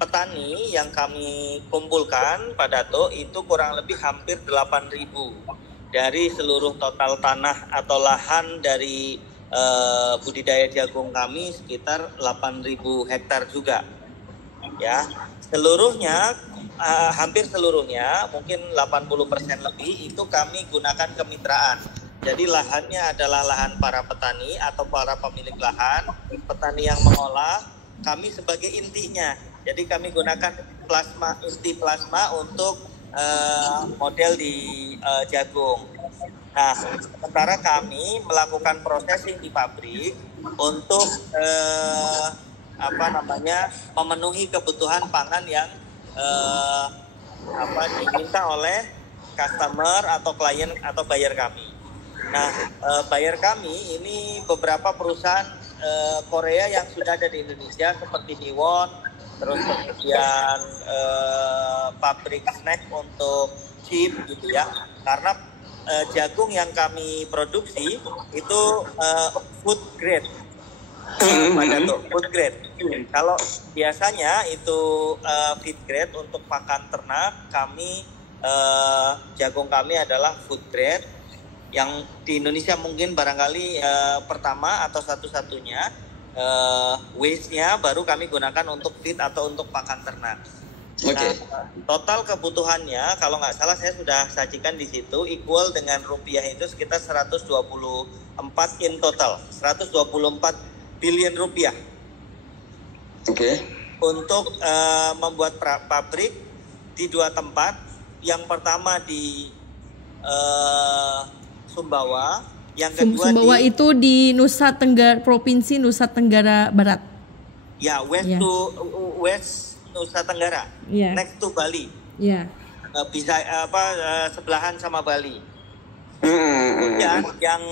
petani yang kami kumpulkan Pak Dato itu kurang lebih hampir 8.000 dari seluruh total tanah atau lahan dari budidaya jagung kami sekitar 8.000 hektar juga. Ya, seluruhnya hampir seluruhnya mungkin 80% lebih itu kami gunakan kemitraan. Jadi lahannya adalah lahan para petani atau para pemilik lahan, petani yang mengolah, kami sebagai intinya. Jadi kami gunakan inti plasma untuk model di jagung. Nah, sementara kami melakukan processing di pabrik untuk memenuhi kebutuhan pangan yang diminta oleh customer atau klien atau buyer kami. Nah, buyer kami ini beberapa perusahaan Korea yang sudah ada di Indonesia seperti Niwon, terus kemudian pabrik snack untuk chip gitu ya. Karena jagung yang kami produksi itu food grade. Food grade. Kalau biasanya itu feed grade untuk pakan ternak, kami jagung kami adalah food grade yang di Indonesia mungkin barangkali pertama atau satu-satunya. Waste-nya baru kami gunakan untuk feed atau untuk pakan ternak. Okay. Nah, total kebutuhannya kalau nggak salah saya sudah sajikan di situ equal dengan rupiah itu sekitar 124 in total, 124 billion rupiah. Oke. Okay. Untuk membuat pabrik di 2 tempat. Yang pertama di Sumbawa, yang kedua Sumbawa itu di Provinsi Nusa Tenggara Barat. Ya, West Nusa Tenggara, next to Bali. Bisa sebelahan sama Bali. Kemudian yang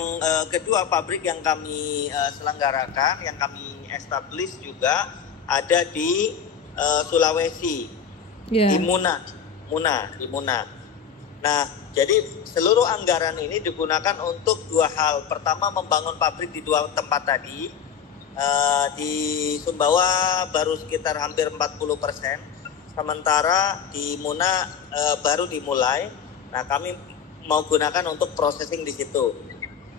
kedua pabrik yang kami selenggarakan, yang kami establish juga ada di Sulawesi, di Muna. Nah, jadi seluruh anggaran ini digunakan untuk 2 hal. Pertama, membangun pabrik di 2 tempat tadi. Di Sumbawa baru sekitar hampir 40%. Sementara di Muna baru dimulai. Nah, kami mau gunakan untuk processing di situ.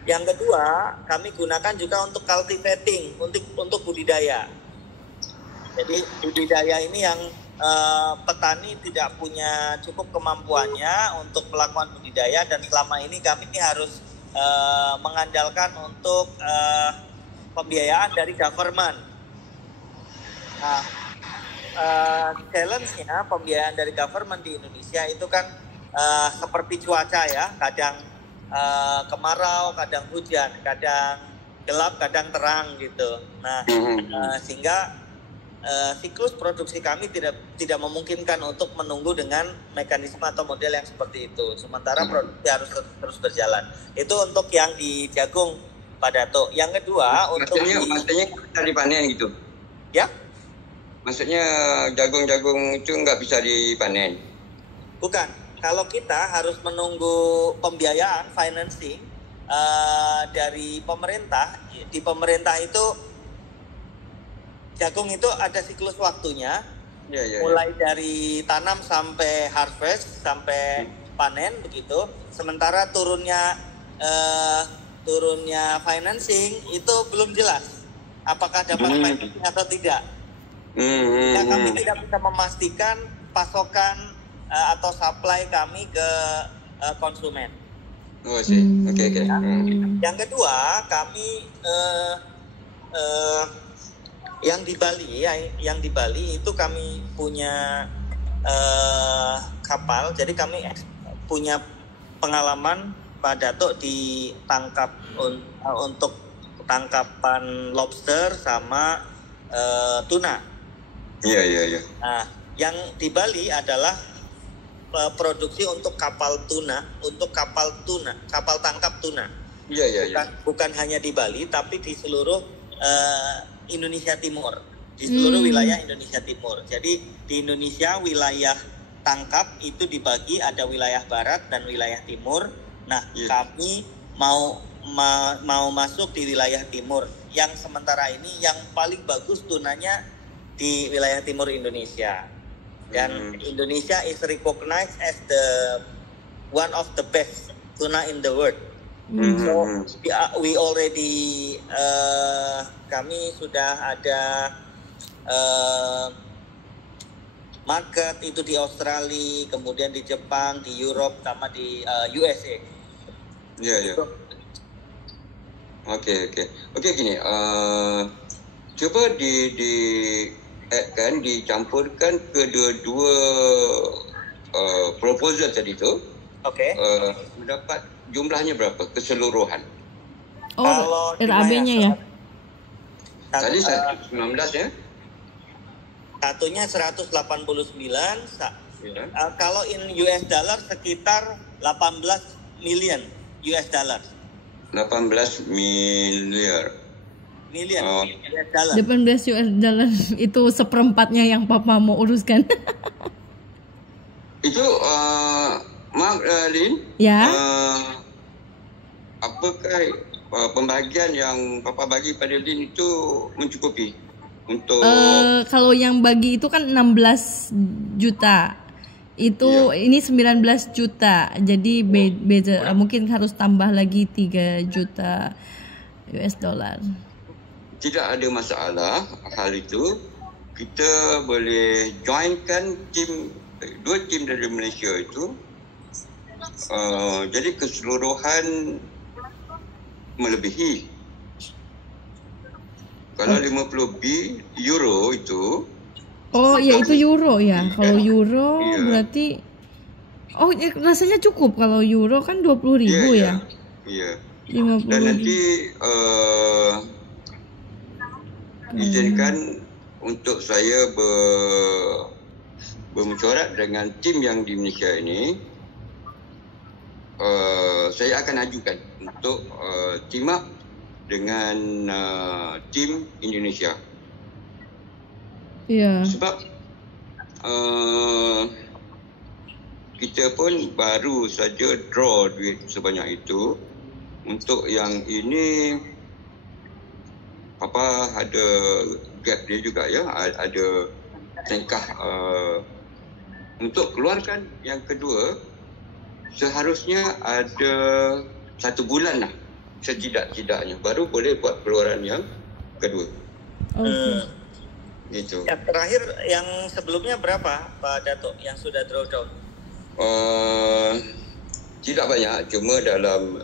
Yang kedua, kami gunakan juga untuk cultivating, untuk budidaya. Jadi budidaya ini yang petani tidak punya cukup kemampuannya untuk melakukan budidaya, dan selama ini kami harus mengandalkan untuk pembiayaan dari government. Nah, challenge-nya pembiayaan dari government di Indonesia itu kan seperti cuaca ya, kadang kemarau, kadang hujan, kadang gelap, kadang terang gitu. Nah, sehingga siklus produksi kami tidak memungkinkan untuk menunggu dengan mekanisme atau model yang seperti itu. Sementara produksi harus terus berjalan. Itu untuk yang di jagung, Pak Dato. Yang kedua maksudnya bisa dipanen gitu? Ya? Maksudnya jagung-jagung itu nggak bisa dipanen? Bukan. Kalau kita harus menunggu pembiayaan, financing dari pemerintah. Di pemerintah itu jagung itu ada siklus waktunya, mulai dari tanam sampai harvest, sampai panen begitu. Sementara turunnya financing itu belum jelas, apakah dapat financing atau tidak. Ya, kami tidak bisa memastikan pasokan atau supply kami ke konsumen. Okay. Yang kedua, kami yang di Bali itu kami punya kapal. Jadi kami punya pengalaman Pak Dato ditangkap untuk tangkapan lobster sama tuna. Iya. Nah, yang di Bali adalah produksi untuk kapal tangkap tuna. Iya. Bukan hanya di Bali, tapi di seluruh Indonesia Timur, di seluruh wilayah Indonesia Timur. Jadi di Indonesia wilayah tangkap itu dibagi, ada wilayah barat dan wilayah timur. Nah, kami mau masuk di wilayah timur, yang sementara ini yang paling bagus tunanya di wilayah timur Indonesia. Dan Indonesia is recognized as the one of the best tuna in the world. So we already kami sudah ada market itu di Australia, kemudian di Jepang, di Europe, sama di USA. Ya, ya. Oke gini. Coba dicampurkan kedua-dua proposal tadi tu. Oke. Mendapat jumlahnya berapa keseluruhan? Oh, RAB-nya ya? Tadi 19 ya? Satunya 189. Ya. Kalau in US dollar sekitar 18 million US dollar. 18 miliar. US dollar. 18 US dollar itu seperempatnya yang Papa mau uruskan. Itu Mak Lin, Ya. apakah pembahagian yang Papa bagi pada Lin itu mencukupi untuk Kalau yang bagi itu kan 16 juta. Itu ini 19 juta. Jadi beda mungkin harus tambah lagi 3 juta US dollar. tidak ada masalah hal itu. Kita boleh joinkan dua tim dari Malaysia itu. Jadi keseluruhan melebihi. Kalau 50 euro itu. Oh ya itu euro ya. Kalau euro Iya. berarti rasanya cukup. Kalau euro kan 20.000 ya. Iya. 50. Dan nanti izinkan untuk saya bermesyuarat dengan tim yang di Malaysia ini. Saya akan ajukan untuk team up dengan tim Indonesia. Iya. Sebab kita pun baru saja draw duit sebanyak itu. Untuk yang ini Papa ada gap dia juga ya, ada tengkah untuk keluarkan yang kedua seharusnya ada 1 bulan lah setidak-tidaknya baru boleh buat keluaran yang kedua. Gitu. Yang terakhir yang sebelumnya berapa Pak Dato yang sudah drawdown? Tidak banyak, cuma dalam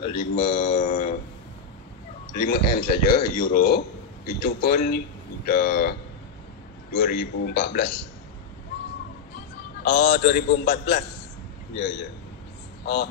5M saja euro. Itu pun sudah 2014. Oh, 2014. Ya, ya. Oh,